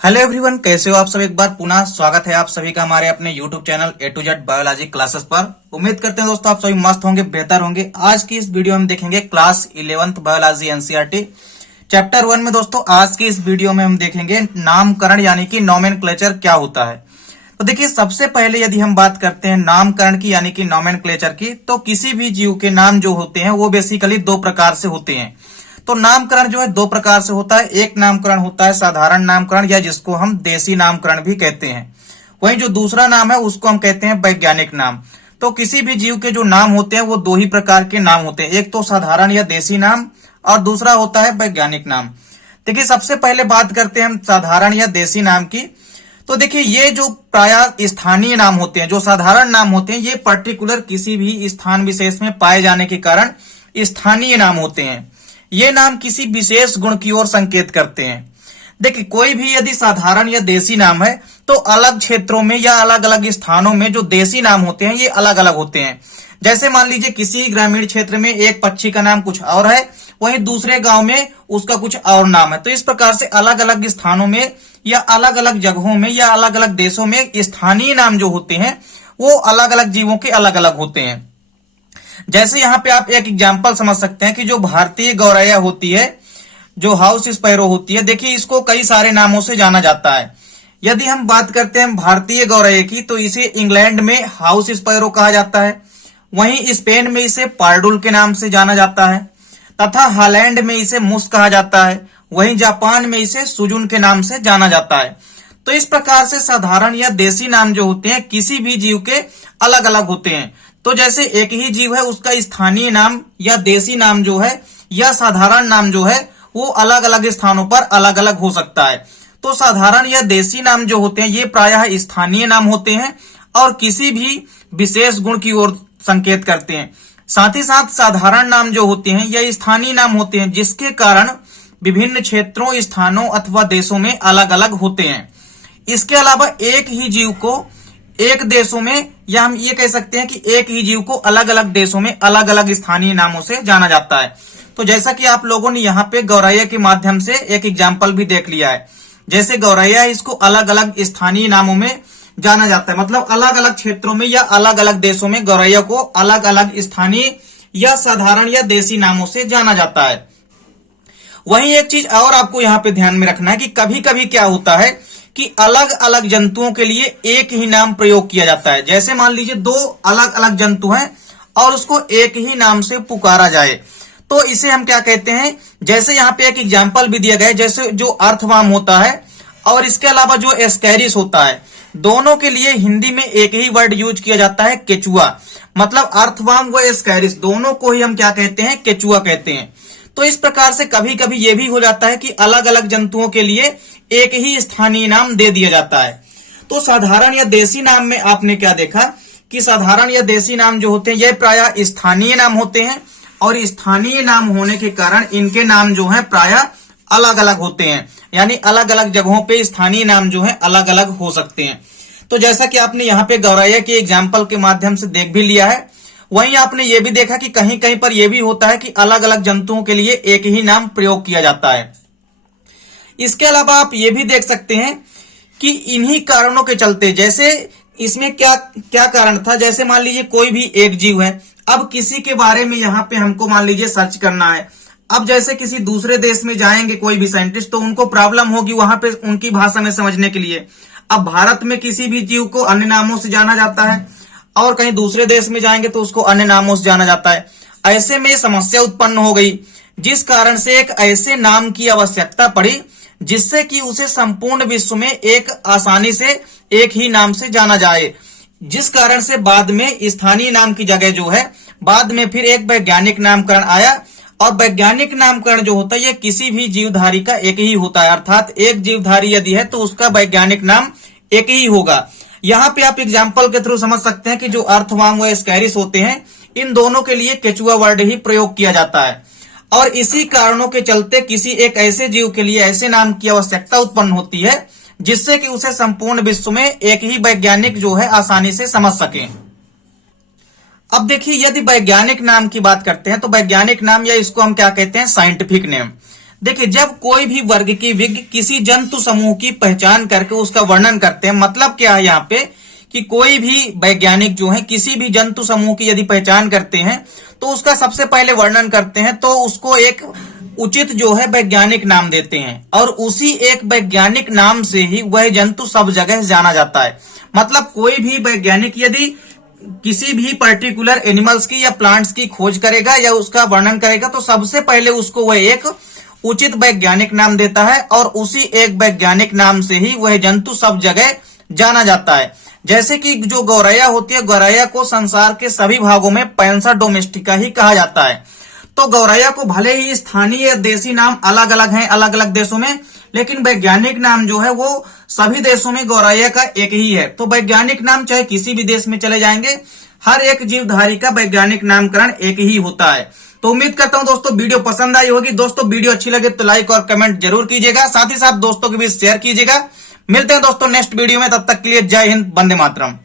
Hello everyone, कैसे हो आप सब। एक बार पुनः स्वागत है आप सभी का हमारे अपने YouTube channel A to Z biology classes पर। उम्मीद करते हैं दोस्तों आप सभी मस्त होंगे, बेहतर होंगे। आज की इस वीडियो में देखेंगे class 11th biology NCERT chapter 1 में। दोस्तों आज की इस वीडियो में हम देखेंगे नामकरण यानी कि नोमेनक्लेचर क्या होता है। तो देखिए, सबसे पहले यदि हम बात करते हैं नामकरण की यानी कि नोमेनक्लेचर की, तो किसी भी जीव के नाम जो होते हैं वो बेसिकली दो प्रकार से होते हैं। तो नामकरण जो है दो प्रकार से होता है। एक नामकरण होता है साधारण नामकरण, या जिसको हम देसी नामकरण भी कहते हैं। वहीं जो दूसरा नाम है उसको हम कहते हैं वैज्ञानिक नाम। तो किसी भी जीव के जो नाम होते हैं वो दो ही प्रकार के नाम होते हैं, एक तो साधारण या देसी नाम और दूसरा होता है वैज्ञानिक नाम। देखिए, सबसे पहले बात करते हैं हम साधारण या देसी नाम की। तो देखिए, ये जो प्रायः स्थानीय नाम होते हैं, जो साधारण नाम होते हैं, ये पर्टिकुलर किसी भी स्थान विशेष में पाए जाने के कारण स्थानीय नाम होते हैं। ये नाम किसी विशेष गुण की ओर संकेत करते हैं। देखिए, कोई भी यदि साधारण या देसी नाम है तो अलग क्षेत्रों में या अलग अलग स्थानों में जो देसी नाम होते हैं ये अलग अलग होते हैं। जैसे मान लीजिए किसी ग्रामीण क्षेत्र में एक पक्षी का नाम कुछ और है, वहीं दूसरे गांव में उसका कुछ और नाम है। तो इस प्रकार से अलग अलग स्थानों में या अलग अलग जगहों में या अलग अलग देशों में स्थानीय नाम जो होते हैं वो अलग अलग जीवों के अलग अलग होते हैं। जैसे यहाँ पे आप एक एग्जाम्पल समझ सकते हैं कि जो भारतीय गौरैया होती है, जो हाउस स्पैरो होती है, देखिए इसको कई सारे नामों से जाना जाता है। यदि हम बात करते हैं भारतीय गौरैया की, तो इसे इंग्लैंड में हाउस स्पैरो कहा जाता है, वहीं स्पेन में इसे पार्डुल के नाम से जाना जाता है, तथा हॉलैंड में इसे मुस कहा जाता है, वहीं जापान में इसे सुजुन के नाम से जाना जाता है। तो इस प्रकार से साधारण या देसी नाम जो होते हैं किसी भी जीव के अलग अलग होते हैं। तो जैसे एक ही जीव है उसका स्थानीय नाम या देसी नाम जो है या साधारण नाम जो है वो अलग अलग स्थानों पर अलग अलग हो सकता है। तो साधारण या देसी नाम जो होते हैं ये प्रायः स्थानीय नाम होते हैं और किसी भी विशेष गुण की ओर संकेत करते हैं। साथ ही साथ साधारण नाम जो होते हैं या स्थानीय नाम होते हैं जिसके कारण विभिन्न क्षेत्रों, स्थानों अथवा देशों में अलग अलग होते हैं। इसके अलावा एक ही जीव को एक देशों में, या हम ये कह सकते हैं कि एक ही जीव को अलग अलग देशों में अलग अलग स्थानीय नामों से जाना जाता है। तो जैसा कि आप लोगों ने यहाँ पे गौरैया के माध्यम से एक एग्जाम्पल भी देख लिया है। जैसे गौरैया, इसको अलग अलग स्थानीय नामों में जाना जाता है, मतलब अलग अलग क्षेत्रों में या अलग अलग देशों में गौरैया को अलग अलग स्थानीय या साधारण या देसी नामों से जाना जाता है। वहीं एक चीज और आपको यहाँ पे ध्यान में रखना है कि कभी कभी क्या होता है कि अलग अलग जंतुओं के लिए एक ही नाम प्रयोग किया जाता है। जैसे मान लीजिए दो अलग अलग जंतु हैं और उसको एक ही नाम से पुकारा जाए, तो इसे हम क्या कहते हैं। जैसे यहाँ पे एक एग्जाम्पल भी दिया गया है, जैसे जो अर्थवाम होता है और इसके अलावा जो एस्कैरिस होता है, दोनों के लिए हिंदी में एक ही वर्ड यूज किया जाता है, केचुआ। मतलब अर्थवाम व एस्कैरिस दोनों को ही हम क्या कहते हैं, केचुआ कहते हैं। तो इस प्रकार से कभी कभी यह भी हो जाता है कि अलग अलग जंतुओं के लिए एक ही स्थानीय नाम दे दिया जाता है। तो साधारण या देसी नाम में आपने क्या देखा कि साधारण या देसी नाम जो होते हैं ये प्रायः स्थानीय नाम होते हैं और स्थानीय नाम होने के कारण इनके नाम जो है प्रायः अलग अलग होते हैं, यानी अलग अलग जगहों पे स्थानीय नाम जो है अलग अलग हो सकते हैं। तो जैसा कि आपने यहाँ पे गौरैया के एग्जाम्पल के माध्यम से देख भी लिया है, वहीं आपने ये भी देखा कि कहीं कहीं पर यह भी होता है कि अलग अलग जंतुओं के लिए एक ही नाम प्रयोग किया जाता है। इसके अलावा आप ये भी देख सकते हैं कि इन्हीं कारणों के चलते, जैसे इसमें क्या क्या कारण था। जैसे मान लीजिए कोई भी एक जीव है, अब किसी के बारे में यहाँ पे हमको मान लीजिए सर्च करना है। अब जैसे किसी दूसरे देश में जाएंगे कोई भी साइंटिस्ट, तो उनको प्रॉब्लम होगी वहां पे उनकी भाषा में समझने के लिए। अब भारत में किसी भी जीव को अन्य नामों से जाना जाता है और कहीं दूसरे देश में जाएंगे तो उसको अन्य नामों से जाना जाता है। ऐसे में समस्या उत्पन्न हो गई, जिस कारण से एक ऐसे नाम की आवश्यकता पड़ी जिससे कि उसे संपूर्ण विश्व में एक आसानी से एक ही नाम से जाना जाए। जिस कारण से बाद में स्थानीय नाम की जगह जो है बाद में फिर एक वैज्ञानिक नामकरण आया। और वैज्ञानिक नामकरण जो होता है ये किसी भी जीवधारी का एक ही होता है, अर्थात एक जीवधारी यदि है तो उसका वैज्ञानिक नाम एक ही होगा। यहाँ पे आप एग्जाम्पल के थ्रू समझ सकते हैं कि जो अर्थवाम व एस्कैरिस होते हैं इन दोनों के लिए केचुआ वर्ड ही प्रयोग किया जाता है। और इसी कारणों के चलते किसी एक ऐसे जीव के लिए ऐसे नाम की आवश्यकता उत्पन्न होती है जिससे कि उसे संपूर्ण विश्व में एक ही वैज्ञानिक जो है आसानी से समझ सके। अब देखिए, यदि वैज्ञानिक नाम की बात करते हैं तो वैज्ञानिक नाम या इसको हम क्या कहते हैं, साइंटिफिक नेम। देखिए, जब कोई भी वर्ग की विज्ञ किसी जंतु समूह की पहचान करके उसका वर्णन करते हैं, मतलब क्या है यहाँ पे कि कोई भी वैज्ञानिक जो है किसी भी जंतु समूह की यदि पहचान करते हैं तो उसका सबसे पहले वर्णन करते हैं, तो उसको एक उचित जो है वैज्ञानिक नाम देते हैं और उसी एक वैज्ञानिक नाम से ही वह जंतु सब जगह जाना जाता है। मतलब कोई भी वैज्ञानिक यदि किसी भी पर्टिकुलर एनिमल्स की या प्लांट्स की खोज करेगा या उसका वर्णन करेगा तो सबसे पहले उसको वह एक उचित वैज्ञानिक नाम देता है और उसी एक वैज्ञानिक नाम से ही वह जंतु सब जगह जाना जाता है। जैसे कि जो गौरैया होती है, गौरैया को संसार के सभी भागों में पैंसा डोमेस्टिका ही कहा जाता है। तो गौरैया को भले ही स्थानीय देसी नाम अलग अलग हैं अलग अलग देशों में, लेकिन वैज्ञानिक नाम जो है वो सभी देशों में गौरैया का एक ही है। तो वैज्ञानिक नाम चाहे किसी भी देश में चले जाएंगे, हर एक जीवधारी का वैज्ञानिक नामकरण एक ही होता है। तो उम्मीद करता हूं दोस्तों वीडियो पसंद आई होगी। दोस्तों वीडियो अच्छी लगे तो लाइक और कमेंट जरूर कीजिएगा, साथ ही साथ दोस्तों के बीच शेयर कीजिएगा। मिलते हैं दोस्तों नेक्स्ट वीडियो में, तब तक के लिए जय हिंद, वंदे मातरम।